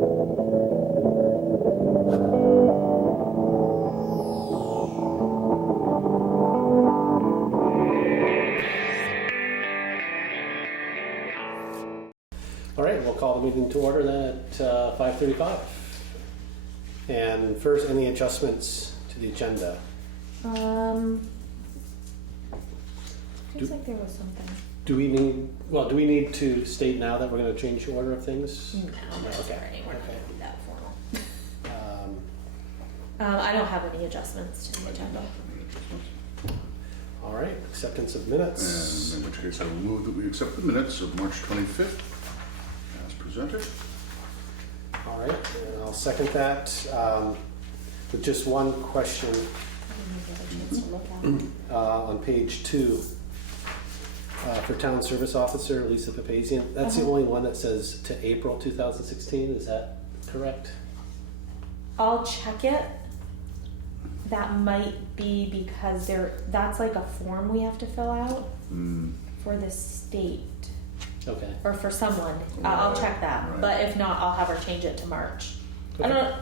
All right, we'll call the meeting to order then at 5:35. And first, any adjustments to the agenda? Feels like there was something. Do we need to state now that we're going to change the order of things? No, Okay. sorry, we're not Okay. gonna be that formal. I don't have any adjustments to the agenda. All right, acceptance of minutes. And in which case I will move that we accept the minutes of March 25th as presented. All right, and I'll second that with just one question I didn't get a chance to look at it. on page 2 for Town Service Officer Lisa Papazian. That's the only one that says to April 2016. Is that correct? I'll check it. That might be because that's like a form we have to fill out for the state Okay. or for someone. I'll check that. Right. But if not, I'll have her change it to March. I Okay. don't know.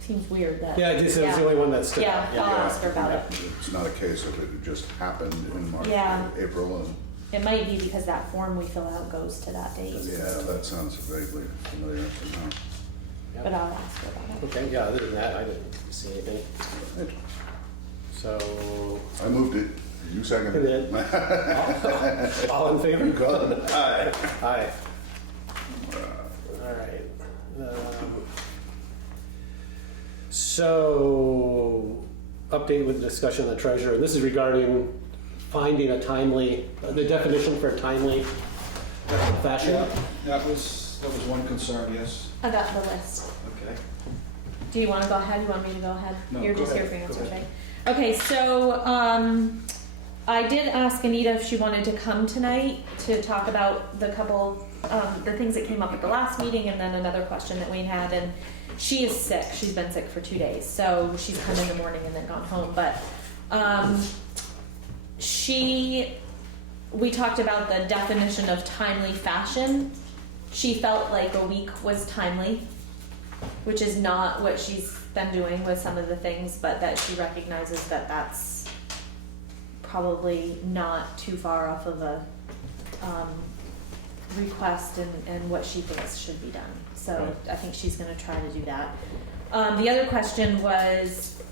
Seems weird that. Yeah, it was the only one that stood out. Yeah, I'll ask her about it. It's not a case of it just happened in March, Yeah. April, and It might be because that form we fill out goes to that date. yeah, that sounds vaguely familiar somehow. Yeah. But I'll ask her about it. Okay, yeah, other than that, I didn't see anything. Right. So, I moved it. You seconded You it. did. all in favor? God, aye. Aye. All right. So, update with discussion of the treasurer. And this is regarding finding a timely, the definition for a timely fashion. Yeah, that was one concern, yes. I got the list. Okay. Do you want to go ahead? You want me to go ahead? No, You're go just ahead. here for Go answers, ahead. right? Okay, so I did ask Anita if she wanted to come tonight to talk about the couple, the things that came up at the last meeting and then another question that Wayne had. And she is sick. She's been sick for 2 days. So she's come in the morning and then gone home. But we talked about the definition of timely fashion. She felt like a week was timely, which is not what she's been doing with some of the things, but that she recognizes that that's probably not too far off of a request and what she thinks should be done. So Right. I think she's going to try to do that. The other question was,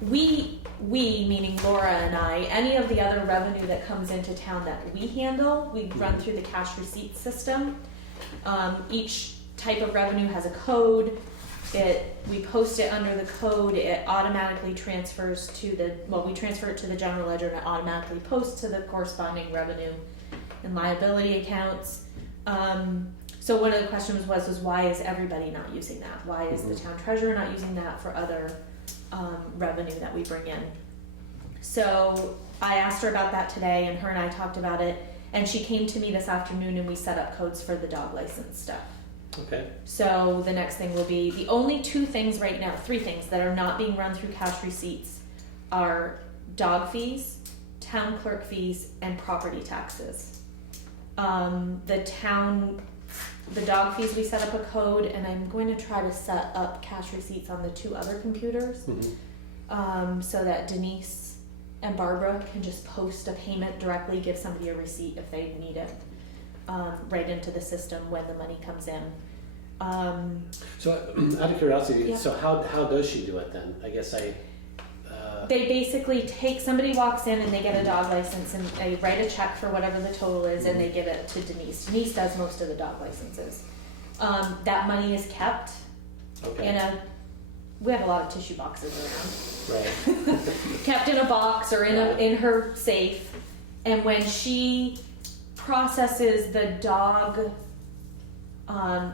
we, meaning Laura and I, any of the other revenue that comes into town that we handle, we run through the cash receipt system. Each type of revenue has a code. We post it under the code. It automatically transfers to we transfer it to the general ledger and it automatically posts to the corresponding revenue and liability accounts. So one of the questions was why is everybody not using that? Why is the town treasurer not using that for other revenue that we bring in? So I asked her about that today and her and I talked about it and she came to me this afternoon and we set up codes for the dog license stuff. Okay. So the next thing will be, the only 2 things right now, 3 things that are not being run through cash receipts are dog fees, town clerk fees, and property taxes. The dog fees, we set up a code and I'm going to try to set up cash receipts on the 2 other computers so that Denise and Barbara can just post a payment directly, give somebody a receipt if they need it, right into the system when the money comes in. So, out of curiosity, Yeah. so how does she do it then? I guess They basically somebody walks in and they get a dog license and they write a check for whatever the total is and they give it to Denise. Denise does most of the dog licenses. That money is kept okay. we have a lot of tissue boxes around. Right. Kept in a box or in her safe. And when she processes the dog,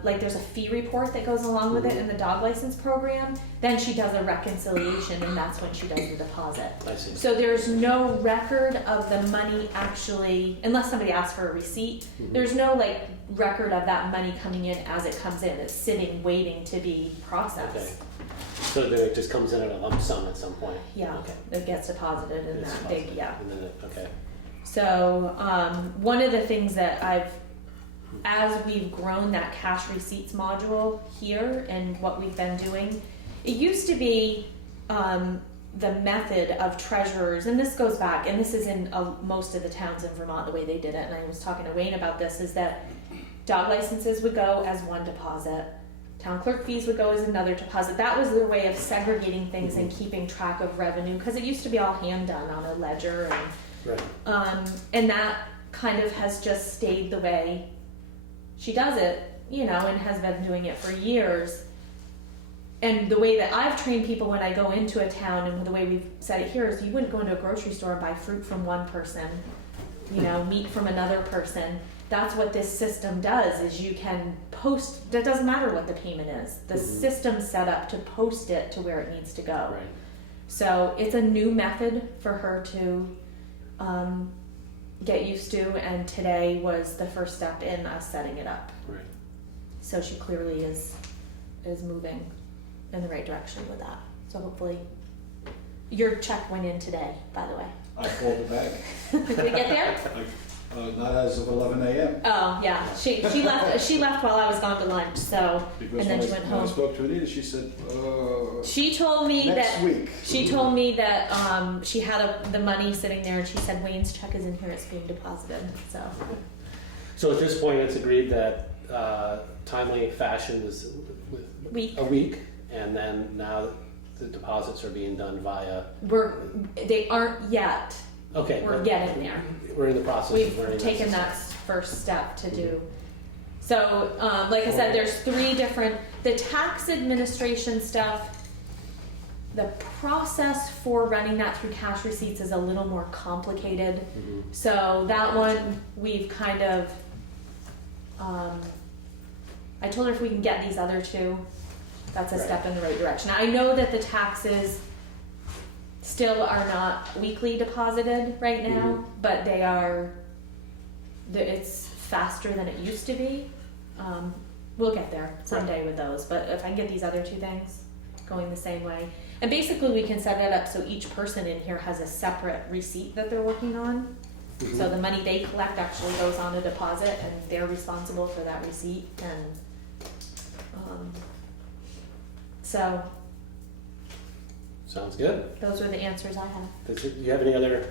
like there's a fee report that goes along with it in the dog license program, then she does a reconciliation and that's when she does the deposit. I see. So there's no record of the money actually, unless somebody asks for a receipt, there's no like record of that money coming in as it comes in. It's sitting waiting to be processed. Okay. So then it just comes in at a lump sum at some point. Yeah, Okay. it gets deposited in It's that big, deposited, yeah. And then okay. So one of the things that I've as we've grown that cash receipts module here and what we've been doing, it used to be the method of treasurers, and this goes back, and this is in most of the towns in Vermont, the way they did it, and I was talking to Wayne about this, is that dog licenses would go as one deposit, town clerk fees would go as another deposit. That was their way of segregating things and keeping track of revenue, because it used to be all hand done on a ledger, and Right. and that kind of has just stayed the way she does it, you know, and has been doing it for years. And the way that I've trained people when I go into a town, and the way we've said it here, is you wouldn't go into a grocery store and buy fruit from one person, you know, meat from another person. That's what this system does, is you can post, that doesn't matter what the payment is. The system's set up to post it to where it needs to go. Right. So it's a new method for her to get used to, and today was the first step in us setting it up. Right. So she clearly is moving in the right direction with that. So hopefully, your check went in today, by the way. I called the bank, Did it get there? not as of 11 a.m. Oh yeah, she left. She left while I was gone to lunch. So Because and then when she I, went when I home. spoke to Anita, she said, She told me next that week. she told me that she had the money sitting there, and she said Wayne's check is in here. It's being deposited. So at this point, it's agreed that timely fashion is Week. a week, and then now the deposits are being done via. They aren't yet. Okay. We're getting there. We're in the process of learning We've taken that first step to do. So, like I said, there's 3 different, the tax administration stuff, the process for running that through cash receipts is a little more complicated. Mhm. So that one, we've kind of, I told her if we can get these other 2, that's a Right. step in the right direction. I know that the taxes still are not weekly deposited right now, but they are, it's faster than it used to be. We'll get there someday with those, but if I can get these other 2 things going the same way. And basically we can set it up so each person in here has a separate receipt that they're working on. So the money they collect actually goes on a deposit, and they're responsible for that receipt. And so Sounds good. those are the answers I have. Do you have any other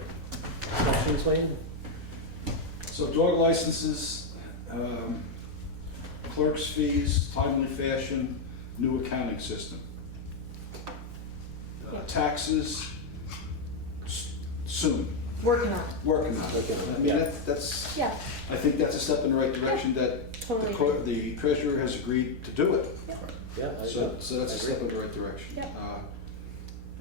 questions, Wayne? So dog licenses, clerk's fees, timely fashion, new accounting system. Yeah. Taxes, soon, Working on it. working on it. Working on it, I mean, yeah. that's, Yeah, I think that's a step in the right direction, that totally. the treasurer has agreed to do it. Yeah. So that's a I step agree. in the right direction. Yeah.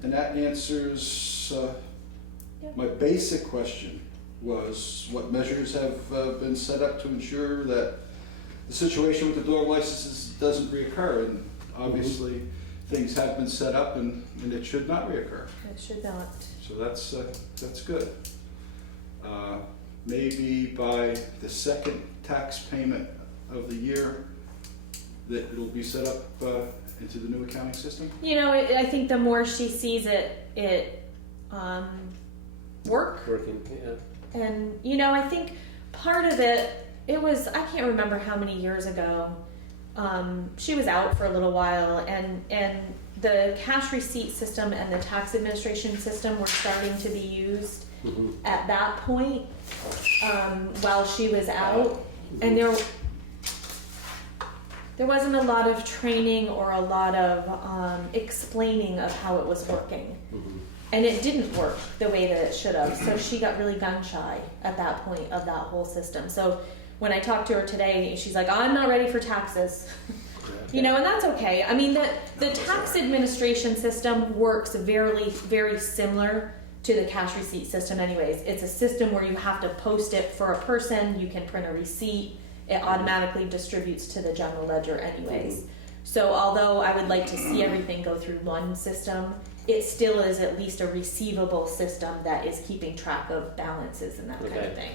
And that answers Yeah. my basic question was, what measures have been set up to ensure that the situation with the dog licenses doesn't reoccur? And obviously, things have been set up, and it should not reoccur. It should not. So that's good. Maybe by the second tax payment of the year, that it'll be set up into the new accounting system? You know, I think the more she sees it work, Working, yeah. and you know, I think part of it was, I can't remember how many years ago, she was out for a little while, and the cash receipt system and the tax administration system were starting to be used at that point, while she was out, and there wasn't a lot of training or a lot of explaining of how it was working. And it didn't work the way that it should have. So she got really gun shy at that point of that whole system. So when I talked to her today, she's like, I'm not ready for taxes. You know, and that's okay. I mean, the tax administration system works very, very similar to the cash receipt system anyways. It's a system where you have to post it for a person, you can print a receipt, it automatically distributes to the general ledger anyways. So although I would like to see everything go through one system, it still is at least a receivable system that is keeping track of balances and that kind of thing.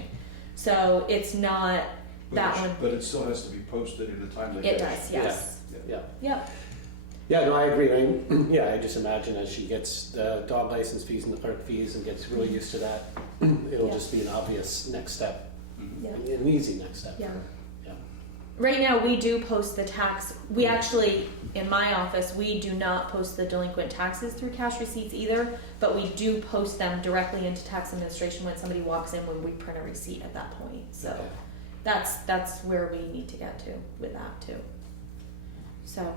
So it's not that one. But it still has to be posted in a timely It fashion. does, yes. Yeah. Yep. Yeah, no, I agree. I mean, yeah, I just imagine as she gets the dog license fees and the clerk fees and gets really used to that, it'll Yeah. just be an obvious next step, Mhm. Yeah. an easy next step. Yeah. Yeah. right now we do post the tax. We actually, in my office, we do not post the delinquent taxes through cash receipts either, but we do post them directly into tax administration when somebody walks in, when we print a receipt at that point. So Okay. that's where we need to get to with that too. So,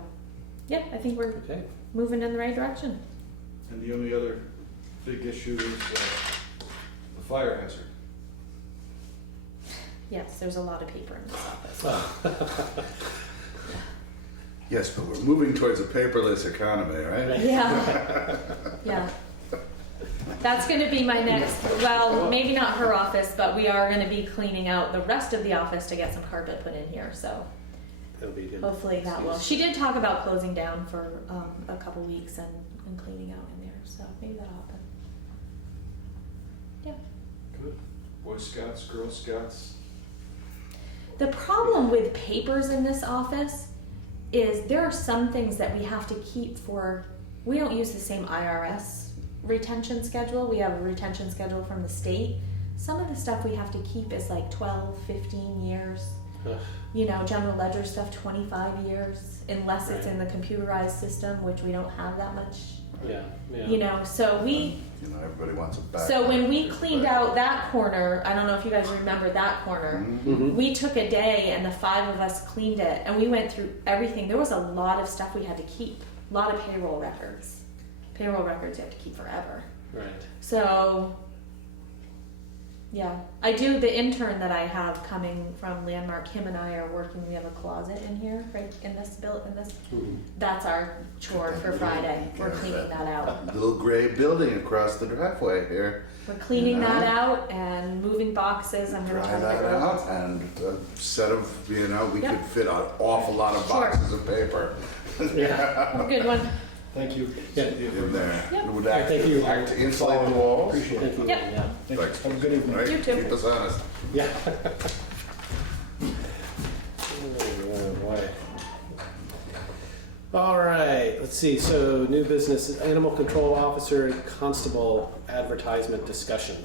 yeah, I think we're Okay. moving in the right direction. And the only other big issue is the fire hazard. Yes, there's a lot of paper in this office. Yes, but we're moving towards a paperless economy, right? Yeah, yeah. That's gonna be my next, well, maybe not her office, but we are gonna be cleaning out the rest of the office to get some carpet put in here, so That'll be good. hopefully that will. She did talk about closing down for a couple weeks and cleaning out in there, so maybe that'll happen. Yeah. Good. Boy Scouts, Girl Scouts. The problem with papers in this office is there are some things that we have to keep for, we don't use the same IRS retention schedule. We have a retention schedule from the state. Some of the stuff we have to keep is like 12, 15 years. Ugh. You know, general ledger stuff, 25 years, unless it's Right. in the computerized system, which we don't have that much, Yeah, yeah. you know, so we, You know, everybody wants a back. so when we cleaned out that corner, I don't know if you guys remember that corner, Mhm. we took a day and the 5 of us cleaned it and we went through everything. There was a lot of stuff we had to keep, a lot of payroll records. Payroll records you have to keep forever. Right. So, yeah, I do. The intern that I have coming from Landmark, him and I are working. We have a closet in here, right in this Mhm. That's our chore for Friday. We're cleaning that out. Little gray building across the driveway here. We're cleaning Yeah. that out and moving boxes. I'm gonna Dry try to that get rid of. out and a set of, you know, we Yep. could fit an awful lot of Sure. boxes of paper Yeah. Good one. Thank you. Yeah. in there. Yep. It would Yeah, act, thank you. act to insulate the walls. Appreciate it. Thank you. Yep. Yeah. Thank you. Thanks. Have a good evening. Right? You too. Keep us honest. Yeah. Oh, boy. All right, let's see. So, new business, animal control officer, constable advertisement discussion.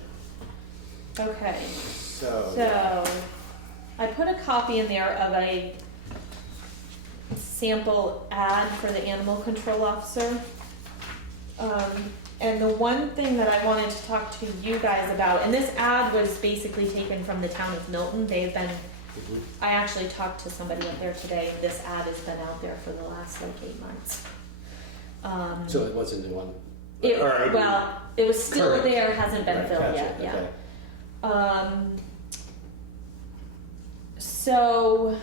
Okay. So, So, I put a copy in there of a sample ad for the animal control officer. And the one thing that I wanted to talk to you guys about, and this ad was basically taken from the town of Milton. They've been, Mhm. I actually talked to somebody up there today, and this ad has been out there for the last like 8 months. So it was a new one. It, Or- well, it was still Current. there, hasn't been Right, filled gotcha, yet, yeah. okay. So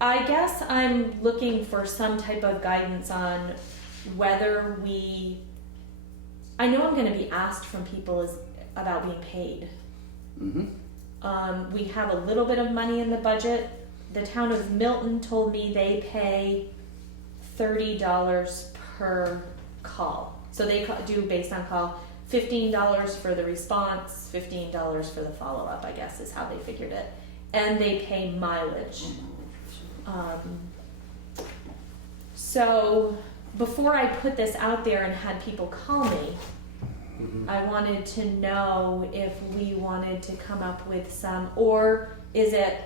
I guess I'm looking for some type of guidance on whether I know I'm gonna be asked from people about being paid. Mm-hmm. We have a little bit of money in the budget. The town of Milton told me they pay $30 per call. So they do based on call, $15 for the response, $15 for the follow-up, I guess is how they figured it. And they pay mileage. So before I put this out there and had people call me, Mhm. I wanted to know if we wanted to come up with some, or is it,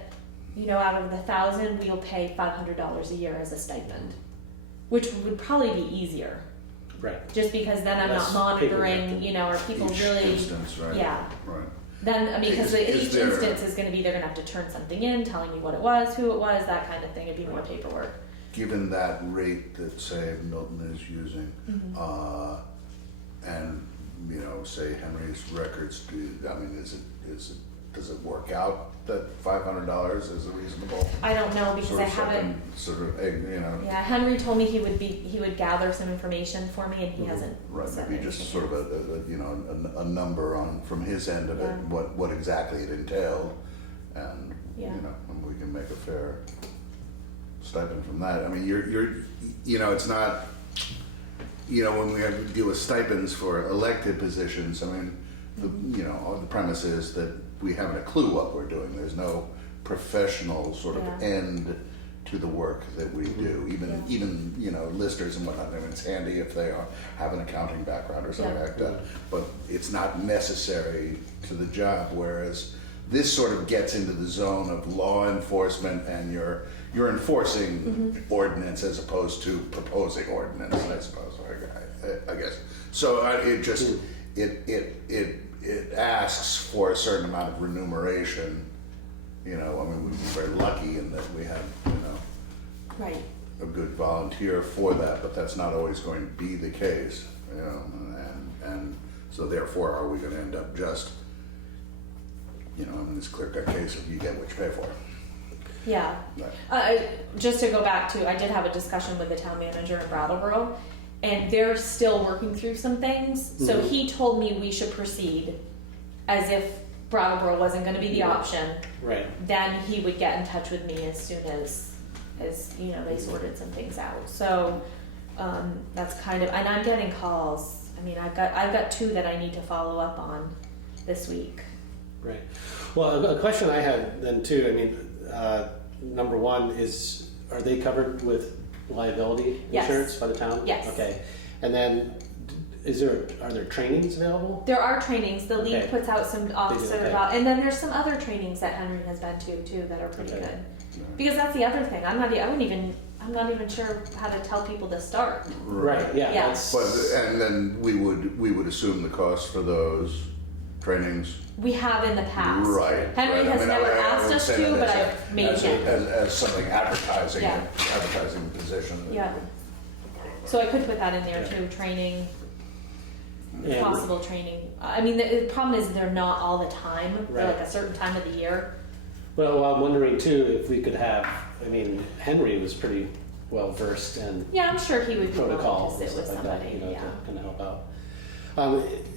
you know, out of the 1,000, we'll pay $500 a year as a stipend, which would probably be easier, Right. just because then I'm Less not paper monitoring, record. you know, are people Each really, instance, right? yeah. Right. Then, I mean, because Is each there- instance is gonna be, they're gonna have to turn something in, telling me what it was, who it was, that kind of thing, it'd be more paperwork. Given that rate that, say, Milton is using, Mm-hmm. and, you know, say Henry's records, does it work out that $500 is a reasonable I don't know, because sort I of haven't, sort of, you know? yeah, Henry told me he would gather some information for me, and he hasn't Right, said maybe just anything sort of a you know, a number on, from his end of it, Yeah. what exactly it entailed, and, Yeah. you know, and we can make a fair stipend from that. I mean, you're, you know, it's not, you know, when we have to deal with stipends for elected positions, I mean, you know, the premise is that we haven't a clue what we're doing. There's no professional sort of Yeah. end to the work that we do. Yeah. Even you know, listers and whatnot. I mean, it's handy if they have an accounting background or something Yeah. like that. But it's not necessary to the job. Whereas this sort of gets into the zone of law enforcement, and you're enforcing ordinance as opposed to proposing ordinance, I suppose. I guess. So it just it asks for a certain amount of remuneration. You know, I mean, we'd be very lucky in that we have, you know, Right. a good volunteer for that, but that's not always going to be the case, you know, and so therefore are we gonna end up just, you know, I mean, it's a clear-cut case of you get what you pay for. Yeah. Just to go back to, I did have a discussion with the town manager in Brattleboro, and they're still working through some things. So he told me we should proceed as if Brattleboro wasn't going to be the option. Right. Then he would get in touch with me as soon as you know, they sorted some things out. So that's kind of, and I'm getting calls. I mean, I've got 2 that I need to follow up on this week. Right. Well, a question I had then too, I mean, number one is, are they covered with liability Yes. insurance by the town? Yes. Okay. And then, are there trainings available? There are trainings. The league Okay. puts out some officer okay. and then there's some other trainings that Henry has been to too that are pretty Okay. good. Because that's the other thing. I'm not even sure how to tell people to start. Right. Yeah. Yeah. That's, And then we would assume the cost for those trainings. We have in the past. Right. Henry right. has I mean, never I asked would us say to, that but as I've made it. as something advertising, Yeah. advertising position. Yeah. So I could put that in there Yeah. too, training, and- possible training. I mean, the problem is they're not all the time. They're Right. like a certain time of the year. Well, I'm wondering too if we could have. I mean, Henry was pretty well versed in Yeah, I'm sure he would be willing protocols to and sit with stuff like that, somebody. you know, Yeah. to kind of help out.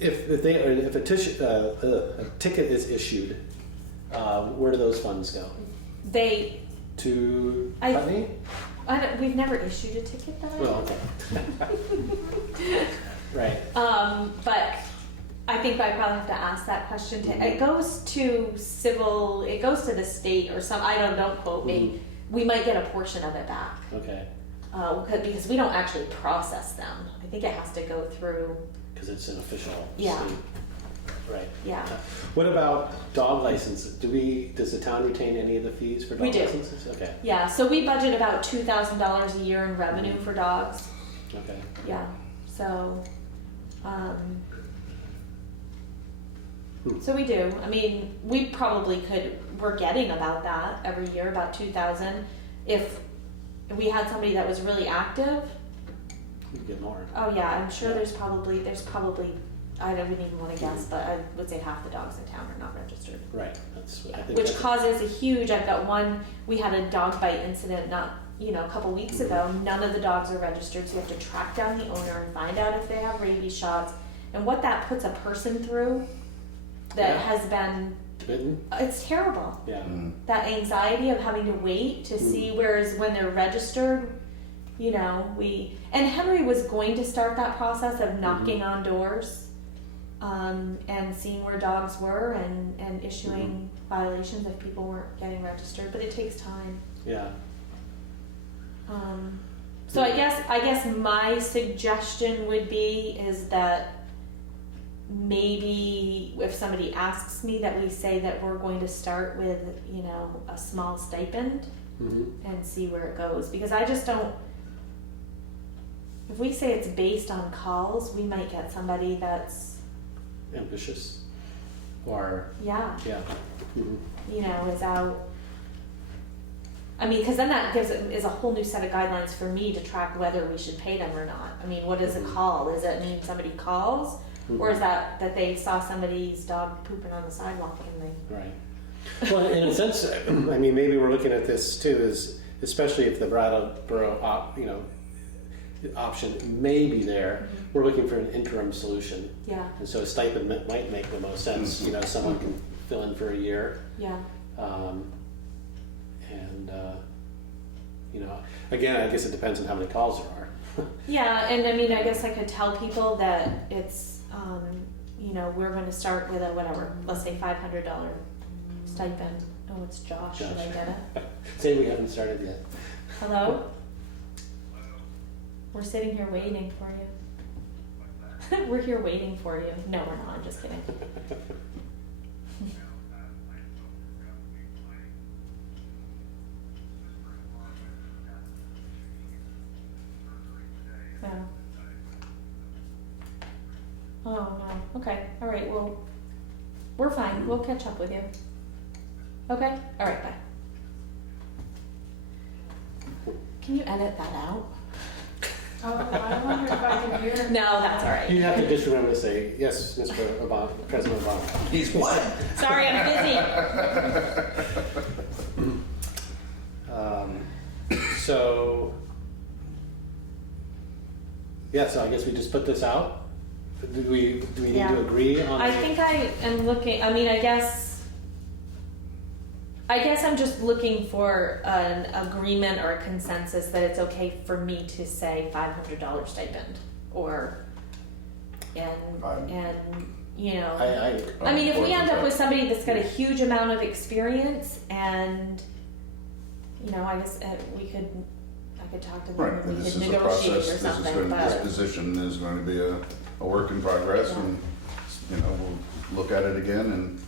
If a ticket is issued, where do those funds go? They, To I- Putney? we've never issued a ticket that I Well, know. okay. Right. But I think I probably have to ask that question to, it goes to civil, it goes to the state or some, don't quote me. We might get a portion of it back. Okay. Because we don't actually process them. I think it has to go through, Because it's an official Yeah. state. Right. yeah. What about dog licenses? Does the town retain any of the fees for dog We do. licenses? Okay. Yeah, so we budget about $2,000 a year in revenue for dogs. Okay. Yeah, so, so we do. I mean, we probably we're getting about that every year, about 2,000. If we had somebody that was really active, You get more. oh yeah, I'm sure there's probably, I wouldn't even want to guess, but I would say half the dogs in town are not registered. Right. That's what I think. Which that's- causes a huge, I've got one, we had a dog bite incident a couple weeks ago. None of the dogs are registered, so you have to track down the owner and find out if they have rabies shots. And what that puts a person through that Yeah. has been, Bitten? it's terrible. Yeah. That anxiety of having to wait to see, whereas when they're registered, and Henry was going to start that process of knocking on doors, and seeing where dogs were and issuing violations if people weren't getting registered, but it takes time. Yeah. So I guess my suggestion would be is that maybe if somebody asks me that we say that we're going to start with, a small stipend and see where it goes, because I just don't, if we say it's based on calls, we might get somebody that's, Ambitious. Or yeah, yeah. is out. I mean, because then that is a whole new set of guidelines for me to track whether we should pay them or not. I mean, what is a call? Does it mean somebody calls? Or is that they saw somebody's dog pooping on the sidewalk and they... Right. Well, in a sense, I mean, maybe we're looking at this too, is especially if the Brattleboro option may be there, we're looking for an interim solution. Yeah, And so a stipend might make the most sense. Someone can fill in for a year. yeah, Again, I guess it depends on how many calls there are. yeah. And I mean, I guess I could tell people that it's, we're going to start with a whatever, let's say $500 stipend. Oh, it's Josh. Should I get it? Say we haven't started yet. Hello? We're sitting here waiting for you. We're here waiting for you. No, we're not. I'm just kidding. Okay, all right, well, we're fine, we'll catch up with you. Okay, all right, bye. Can you edit that out? Oh, I wonder if I can hear. No, that's all right. You have to just remember to say, yes, Mr. Obama, President Obama. He's what? Sorry, I'm busy. So, yeah, so I guess we just put this out? Do we need Yeah. to agree on? I think I am looking, I mean, I guess I'm just looking for an agreement or a consensus that it's okay for me to say $500 stipend, or, and, you know. I mean, if we end up with somebody that's got a huge amount of experience and, you know, I guess I could talk to them Right, and and we this could is a negotiate process, or this something, this but, position is going to be a work in progress, Yeah. and, you know, we'll look at it again, and,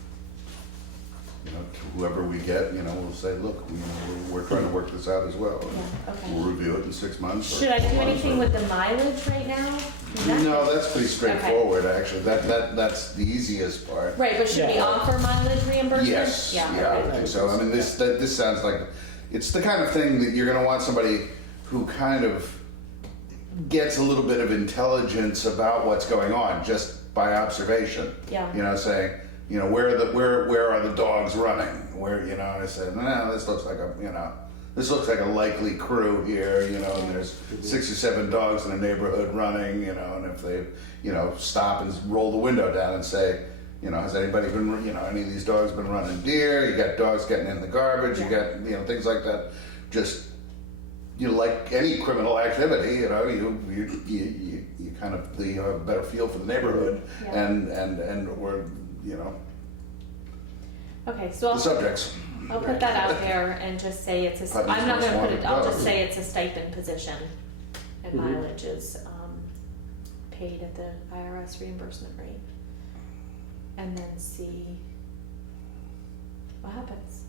you know, whoever we get, you know, we'll say, look, you know, we're trying to work this out as well. yeah, We'll okay. review it in 6 months. or Should I do 4 months, anything or- with the mileage right now? Is that- No, that's pretty straightforward, actually. That's the easiest part. Right, but should we Yeah. offer mileage reimbursement? Yes, yeah, I okay. would think so. I mean, this sounds like, it's the kind of thing that you're gonna want somebody who kind of gets a little bit of intelligence about what's going on just by observation. Yeah. You know, saying, you know, where are the dogs running? Where, you know, and I said, no, this looks like a likely crew here, you know, and there's 6 or 7 dogs in a neighborhood running, you know, and if they, you know, stop and roll the window down and say, you know, has anybody been, you know, any of these dogs been running deer? You got dogs getting in the garbage, you got, you know, things like that. Just, you know, like any criminal activity, you know, you kind of have a better feel for the neighborhood Yeah. and or, you know, Okay, so the subjects. I'll put that out there and just say it's a, Putney's I'm not gonna put it, most I'll wanted just dogs. say it's a stipend position and Mhm. mileage is, paid at the IRS reimbursement rate. And then see what happens.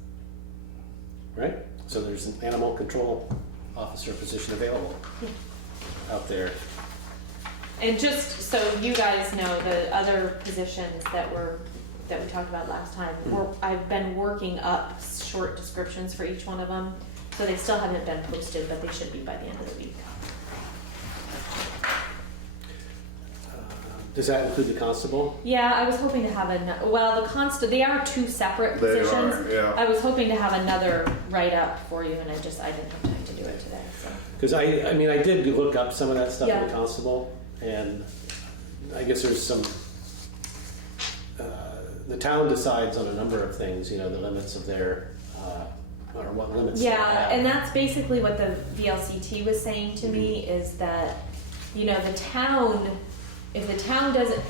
Right? So there's an animal control officer position available Yeah. out there. And just so you guys know, the other positions that we talked about last time, I've been working up short descriptions for each one of them. So they still haven't been posted, but they should be by the end of the week. Does that include the constable? Yeah, I was hoping to have they are 2 separate They positions. are, yeah. I was hoping to have another write-up for you, and I didn't have time to do it today, so. Because I mean, I did look up some of that stuff in Yeah. the constable, and I guess there's some, the town decides on a number of things, you know, the limits of their, or what limits they Yeah, have. and that's basically what the VLCT was saying to me, is that, you know, the town, if the town doesn't,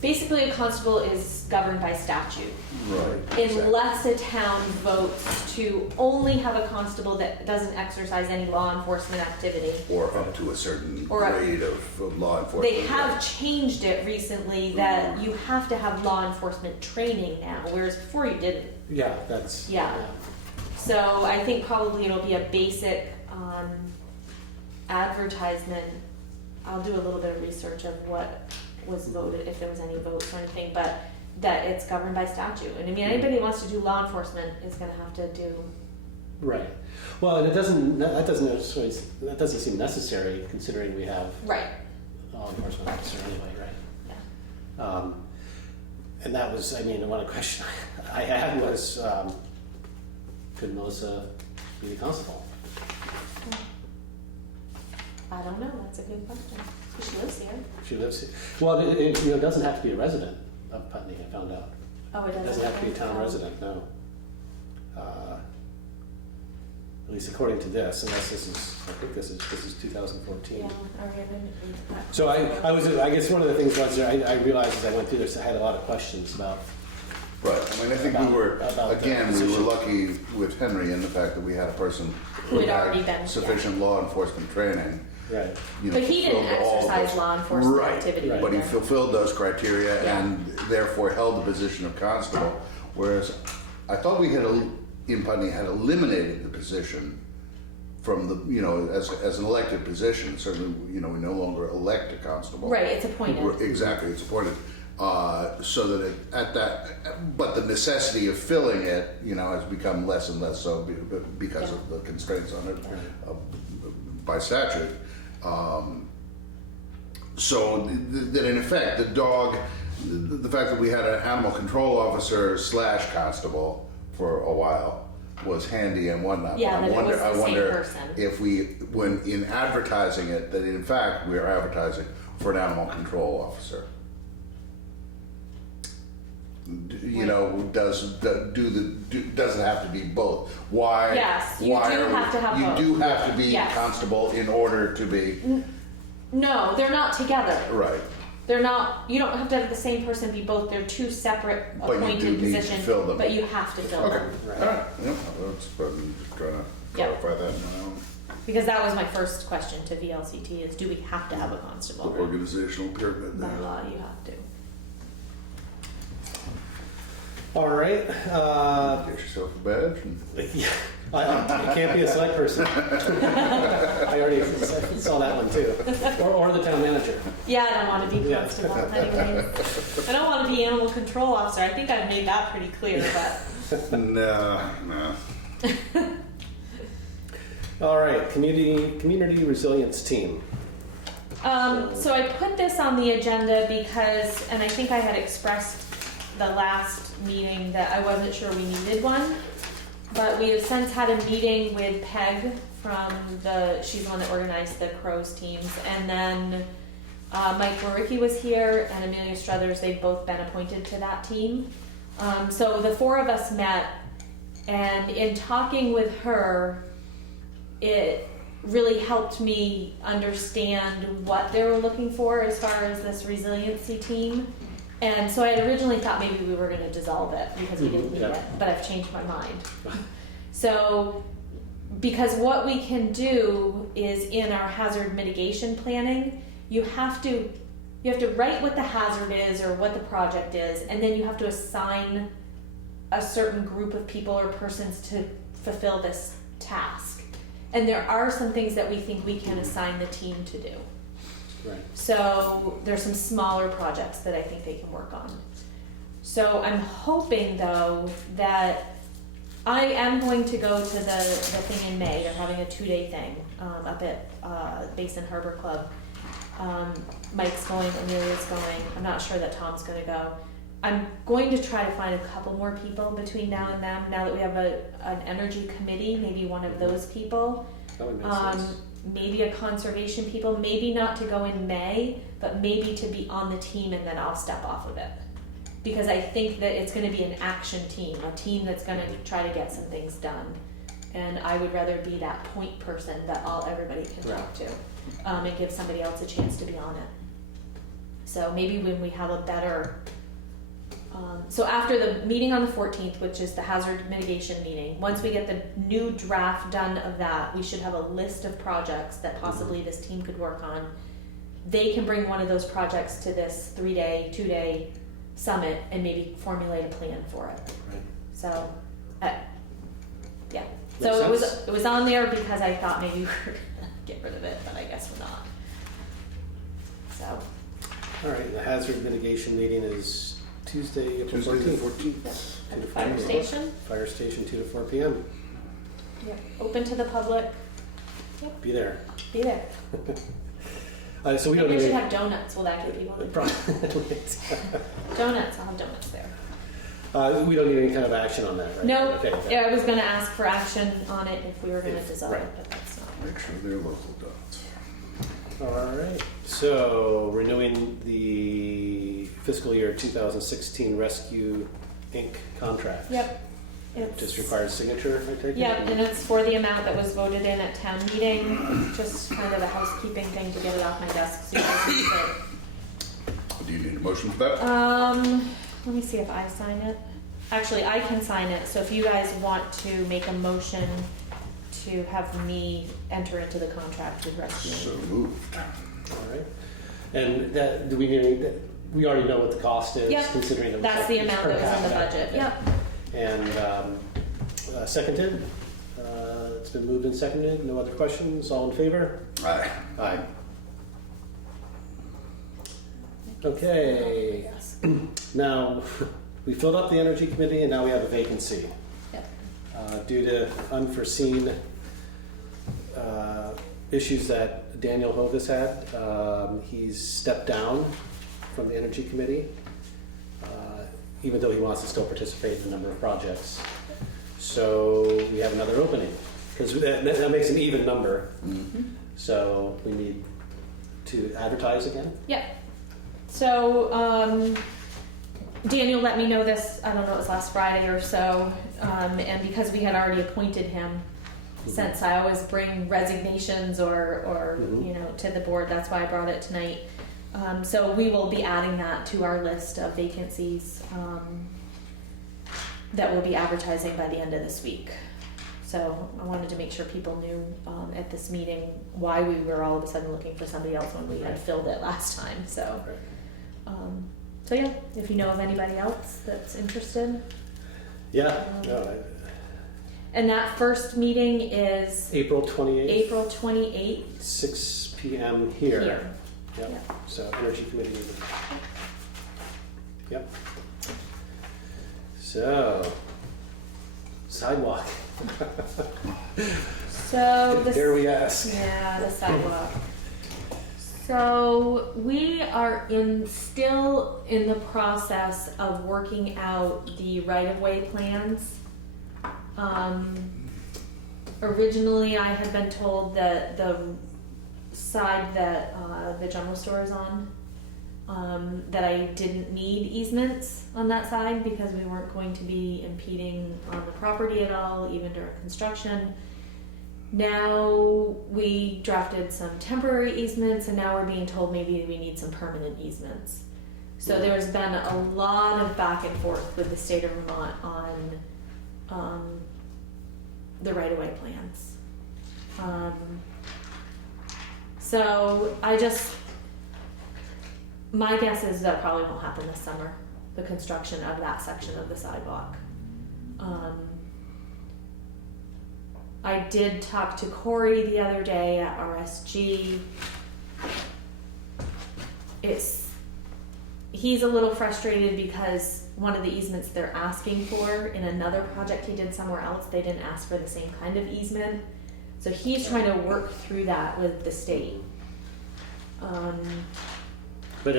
basically a constable is governed by statute. Right. Unless a town votes to only have a constable that doesn't exercise any law enforcement activity. Or up to a certain Or up- grade of law enforcement. They have changed it recently that you have to have law enforcement training now, whereas before you didn't. Yeah, that's. Yeah. So I think probably it'll be a basic advertisement. I'll do a little bit of research of what was voted, if there was any votes or anything, but that it's governed by statute. And I mean, anybody who wants to do law enforcement is gonna have to do, Right. Well, and that doesn't seem necessary considering we have right, law enforcement officer anyway, right? yeah. And that was, I mean, one question I had was, could Melissa be the constable? I don't know, that's a good question. She lives here. She lives here. Well, it you know, doesn't have to be a resident of Putney, I found out. Oh, it It doesn't have to be a town resident, no. At least according to this, unless this is, I think this is 2014. Yeah, all right, I didn't read that. So I guess one of the things was, I realized as I went through this, I had a lot of questions about, Right, I mean, I think we were, About the again, we were position. lucky with Henry in the fact that we had a person Who had already been, yeah. sufficient law enforcement training. right, You know, But he didn't fulfilled all exercise those- law enforcement Right, activity right. But he either. fulfilled those criteria Yeah. and therefore held the position of constable, whereas I thought we had, in Putney, had eliminated the position from the, you know, as an elected position. Certainly, you know, we no longer elect a constable. Right, it's appointed. Exactly, it's appointed. So that but the necessity of filling it, you know, has become less and less so because of the constraints on it by statute. So that in effect, the fact that we had an animal control officer / constable for a while was handy and whatnot. Yeah, But that it was the I same wonder person. if we, when in advertising it, that in fact we are advertising for an animal control officer. You know, does it have to be both? Why? Yes, you do have to have you both. do have to be Yes. constable in order to be No, they're not together. right. They're not, you don't have to have the same person be both. They're two separate But you do appointed need to positions, fill them. but you have to fill Okay. them. All right. Yep. That's I'm just trying to Yep. clarify that in my own Because that was my first question to VLCT is, do we have to have a constable? organizational pyramid By there. law, you have to. All right. Get yourself a badge. And Yeah, I can't be a select person. I already saw that one too. Or the town manager. Yeah, I don't want to be Yeah. constable anyways. I don't want to be animal control officer. I think I've made that pretty clear, but no. All right, community resilience team. So I put this on the agenda because, and I think I had expressed the last meeting that I wasn't sure we needed one, but we have since had a meeting with Peg from she's the one that organized the Crows teams, and then Mike Waricki was here and Amelia Struthers. They've both been appointed to that team. So the four of us met, and in talking with her, it really helped me understand what they were looking for as far as this resiliency team. And so I had originally thought maybe we were going to dissolve it because we didn't need Yeah. it, but I've changed my mind. So, because what we can do is in our hazard mitigation planning, you have to write what the hazard is or what the project is, and then you have to assign a certain group of people or persons to fulfill this task. And there are some things that we think we can assign the team to do. Right. So there's some smaller projects that I think they can work on. So I'm hoping though that I am going to go to the thing in May. They're having a 2-day thing up at Basin Harbor Club. Mike's going, Amelia's going. I'm not sure that Tom's going to go. I'm going to try to find a couple more people between now and then. Now that we have an energy committee, maybe one of those people. That would make sense. Maybe a conservation people, maybe not to go in May, but maybe to be on the team and then I'll step off of it. Because I think that it's going to be an action team, a team that's going to try to get some things done. And I would rather be that point person that everybody can talk to and give somebody else a chance to be on it. So maybe when we have a better... so after the meeting on the 14th, which is the hazard mitigation meeting, once we get the new draft done of that, we should have a list of projects that possibly this team could work on. They can bring one of those projects to this 3-day, 2-day summit and maybe formulate a plan for it. Right. So, yeah. Makes So sense. it was on there because I thought maybe we were gonna get rid of it, but I guess we're not. So, All right, the hazard mitigation meeting is Tuesday, April Tuesday the 14th. 14th. at the fire station. Fire station, 2 to 4 p.m. Yeah. Open to the public. Be there. Be there. So we Maybe don't we should need have donuts. Will that get people in? Donuts. I'll have donuts there. we don't need any kind of action on that, right? No. Okay. Yeah, I was going to ask for action on it if we were going to dissolve right. it, but that's not. Make sure they're local dots. All right. So renewing the fiscal year 2016 Rescue Inc. contract. Yep. Just requires signature, I take it? Yep, and it's for the amount that was voted in at town meeting. Just kind of a housekeeping thing to get it off my desk so you guys can see it. Do you need a motion for that? Let me see if I sign it. Actually, I can sign it, so if you guys want to make a motion to have me enter into the contract with Rescue. So moved. All right. And that, do we need, we already know what the cost is, Yep. considering that That's the amount that was in the budget. Yep. And seconded, it's been moved and seconded. No other questions? All in favor? Aye. Aye. Okay. Yes. Now, we filled up the Energy Committee and now we have a vacancy. Yep. Due to unforeseen issues that Daniel Hovis had, he's stepped down from the Energy Committee, even though he wants to still participate in a number of projects. So we have another opening, because that makes an even number. Mm-hmm. So we need to advertise again. Yep. So, Daniel let me know this, I don't know, it was last Friday or so, and because we had already appointed him, since I always bring resignations or you know, to the board, that's why I brought it tonight. So we will be adding that to our list of vacancies, that we'll be advertising by the end of this week. So I wanted to make sure people knew, at this meeting why we were all of a sudden looking for somebody else when we had filled it last time, so. So yeah, if you know of anybody else that's interested. Yeah, no, And that first meeting is April 28th, April 28th 6 p.m. here. here. Yep. Yep. So Energy Committee meeting. Yep. So sidewalk. So Dare we ask? Yeah, the sidewalk. So we are still in the process of working out the right-of-way plans. Originally, I had been told that the side that the general store is on, that I didn't need easements on that side because we weren't going to be impeding on the property at all, even during construction. Now we drafted some temporary easements, and now we're being told maybe we need some permanent easements. So there's been a lot of back and forth with the state of Vermont on the right-of-way plans. So my guess is that probably won't happen this summer, the construction of that section of the sidewalk. I did talk to Corey the other day at RSG. He's a little frustrated because one of the easements they're asking for in another project he did somewhere else, they didn't ask for the same kind of easement. So he's trying to work through that with the state. But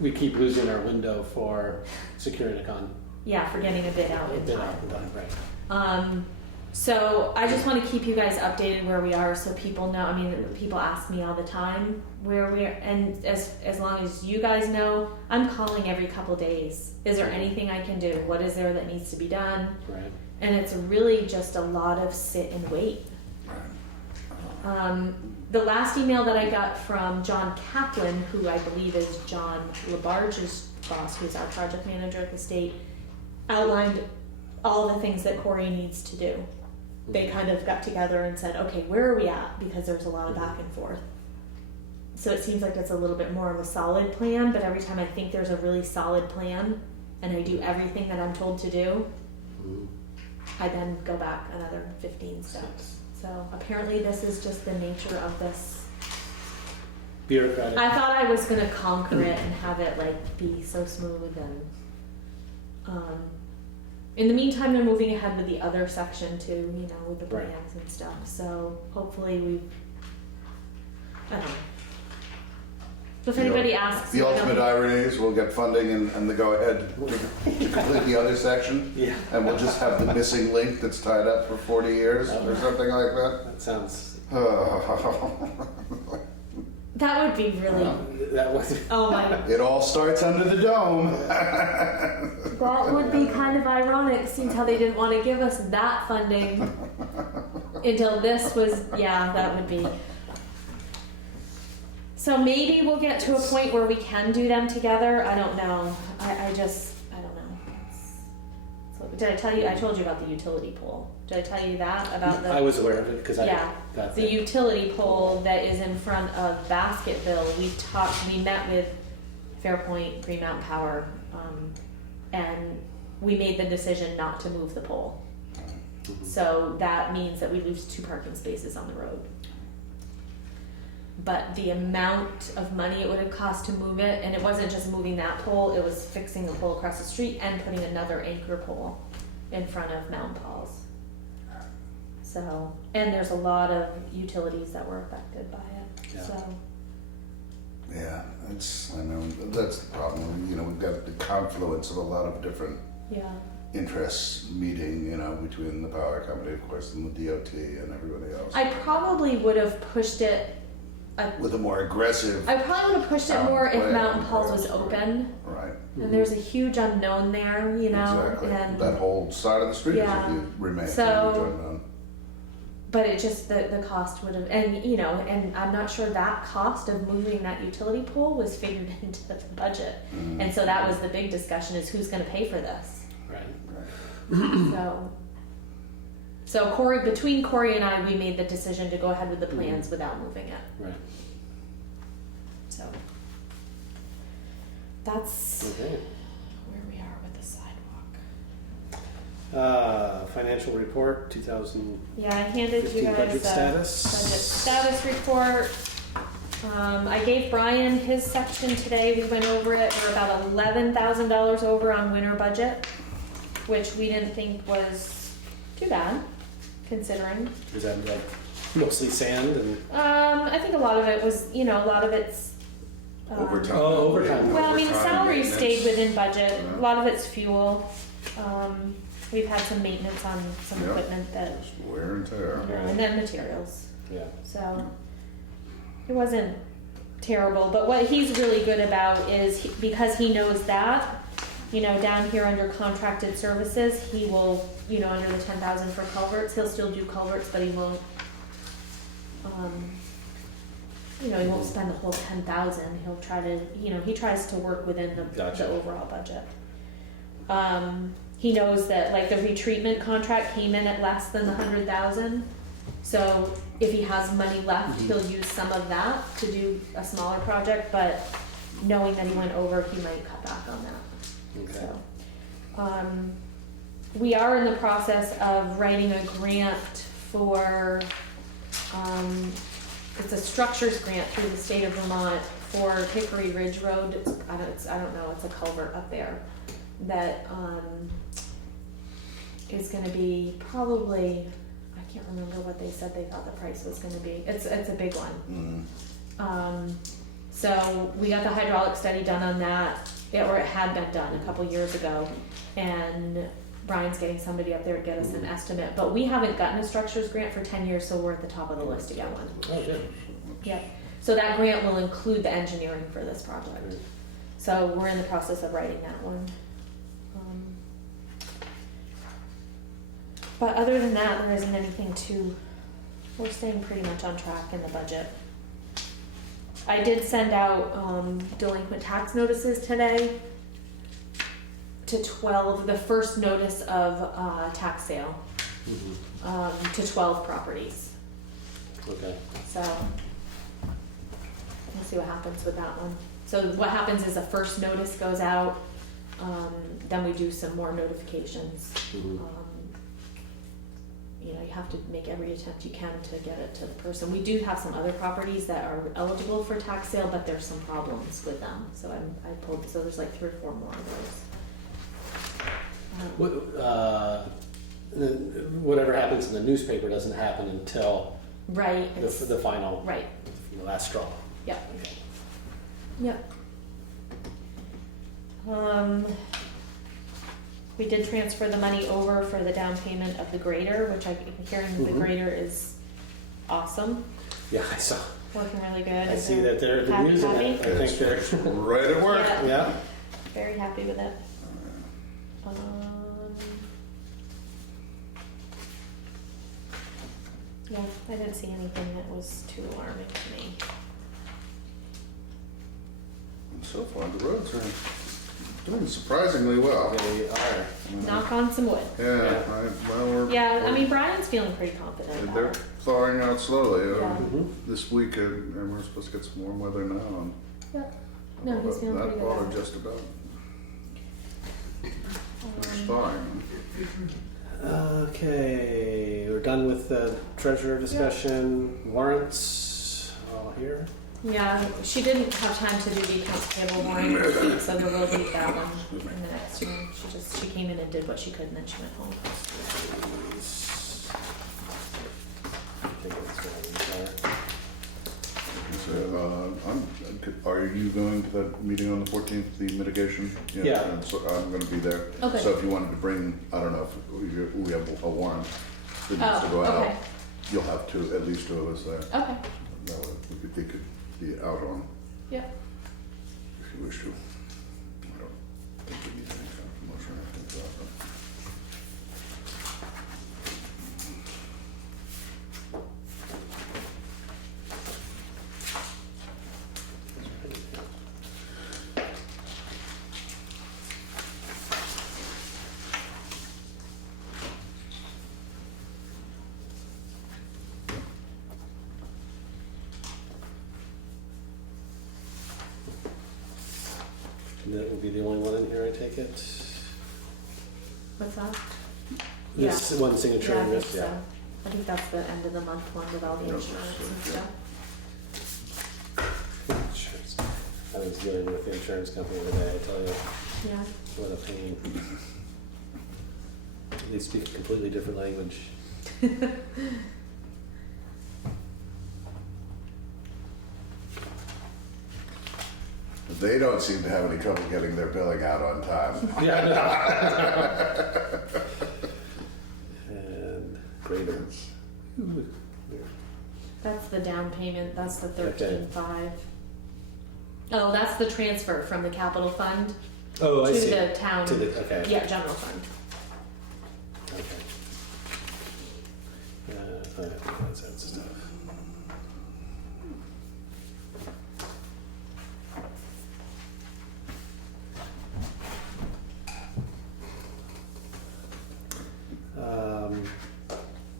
we keep losing our window for securing a Yeah, for getting a bid out in bid time. out and done, right. So I just want to keep you guys updated where we are, so people know. I mean, people ask me all the time where we are, and as long as you guys know, I'm calling every couple days. Is there anything I can do? What is there that needs to be done? Right. And it's really just a lot of sit and wait. The last email that I got from John Kaplan, who I believe is John Labarge's boss, who's our project manager at the state, outlined all the things that Corey needs to do. They kind of got together and said, okay, where are we at? Because there's a lot of back and forth. So it seems like it's a little bit more of a solid plan, but every time I think there's a really solid plan and I do everything that I'm told to do, I then go back another 15 steps. So apparently this is just the nature of this. Bureaucratic. I thought I was gonna conquer it and have it like be so smooth and in the meantime, they're moving ahead with the other section too, you know, with the Right. plans and stuff. So hopefully I don't know. So if anybody asks, The ultimate irony is we'll get funding and the go-ahead to complete the other section, Yeah. and we'll just have the missing link that's tied up for 40 years or something like that. That sounds. that would be really. That was. Oh my. It all starts under the dome. That would be kind of ironic, since how they didn't want to give us that funding until this was. Yeah, that would be. So maybe we'll get to a point where we can do them together. I don't know. I don't know. So, did I tell you? I told you about the utility pole. Did I tell you that about the? I was aware of it because Yeah, I got the that. utility pole that is in front of Basketville. We met with Fairpoint, Green Mountain Power, and we made the decision not to move the pole. So that means that we lose 2 parking spaces on the road. But the amount of money it would have cost to move it, and it wasn't just moving that pole, it was fixing the pole across the street and putting another anchor pole in front of Mount Paul's. So, and there's a lot of utilities that were affected by it, Yeah. so. Yeah, I know, that's the problem, you know, we've got the confluence of a lot of different Yeah, interests meeting, you know, between the power company, of course, and the DOT and everybody else. I probably would have pushed it, With a more aggressive, I probably would have pushed it more if Plan, Mountain Paul's was right. open. right, And there's a huge unknown there, you know, exactly, and that whole side of the street is Yeah. a huge remain. So- but it just the cost would have, and you know, and I'm not sure that cost of moving that utility pole was figured into the budget. And so that was the big discussion: is who's going to pay for this? Right. So Corey, between Corey and I, we made the decision to go ahead with the plans without moving it. Right. So that's Okay. where we are with the sidewalk. Financial report, 2015 Yeah, I handed you guys budget a status. budget status report. I gave Brian his section today. We went over it. We're about $11,000 over on winter budget, which we didn't think was too bad, considering. Is that like mostly sand and? I think a lot of it was, you know, a lot of it's. Overtime. Oh, overtime. Well, I mean, the Overtime, salaries maintenance. stayed within budget. Yeah. A lot of it's fuel. We've had some maintenance on some Yep. equipment that, Just wear and tear. you know, and then materials. Yeah. So it wasn't terrible. But what he's really good about is because he knows that, you know, down here under contracted services, he will, you know, under the 10,000 for culverts, he'll still do culverts, but he won't. You know, he won't spend the whole 10,000. He'll try to, you know, he tries to work within the Gotcha. overall budget. He knows that like the retreatment contract came in at less than the 100,000. So if he has money left, he'll use some of that to do a smaller project, but knowing that he went over, he might cut back on that. Okay. So, we are in the process of writing a grant for, it's a structures grant through the state of Vermont for Hickory Ridge Road. I don't know, it's a culvert up there that, is gonna be probably, I can't remember what they said they thought the price was gonna be. It's a big one. So we got the hydraulic study done on that, or it had been done a couple years ago, and Brian's getting somebody up there to get us an estimate, but we haven't gotten a structures grant for 10 years, so we're at the top of the list to get one. Oh, good. Yep. So that grant will include the engineering for this project. So we're in the process of writing that one. But other than that, there isn't anything we're staying pretty much on track in the budget. I did send out delinquent tax notices today to 12, the first notice of tax sale, to 12 properties. Okay. So we'll see what happens with that one. So what happens is the first notice goes out, then we do some more notifications. You know, you have to make every attempt you can to get it to the person. We do have some other properties that are eligible for tax sale, but there's some problems with them. So I pulled, so there's like 3 or 4 more of those. Whatever happens in the newspaper doesn't happen until Right. the final, Right. the last straw. Yep. Okay. Yep. We did transfer the money over for the down payment of the grader, which I'm hearing the grader is awesome, Yeah, I saw. working really good. I see that they're Happy? using it. I think they're. Right at work. Yeah. Yeah. Very happy with it. Yeah, I didn't see anything that was too alarming to me. And so far, the roads are doing surprisingly well. They are. Knock on some wood. Yeah, well, we're. Yeah, I mean, Brian's feeling pretty confident about They're it. thawing out slowly. Yeah. This week, and we're supposed to get some warm weather now. And Yep. No, he's feeling pretty that good water about it. just about. It's thawing. Okay, we're done with the treasurer discussion. Warrants, all here. Yeah, she didn't have time to do the accounts payable warrant this week, so there will be that one in the next one. She came in and did what she could, and then she went home. Are you going to the meeting on the 14th, the mitigation? Yeah. And so I'm going to be there. Okay. So if you wanted to bring, I don't know, if we have a warrant that needs to go out, okay. you'll have at least two of us there. Okay. That way they could be out on, Yep. if you wish to. I don't think we need any kind of promotion or anything for that. That will be the only one in here, I take it. What's that? This one signature Yeah, I and think this, so. yeah. I think that's the end of the month one with all the Yeah, insurance and yeah. stuff. Insurance. I was dealing with the insurance company today, I tell you, Yeah. what a pain. They speak a completely different language. They don't seem to have any trouble getting their billing out on time. Yeah, and graders. That's the down payment, that's the Okay. 13.5. Oh, that's the transfer from the capital fund Oh, I to see. the town. To the, okay. Yeah, general fund. Okay. That's that stuff.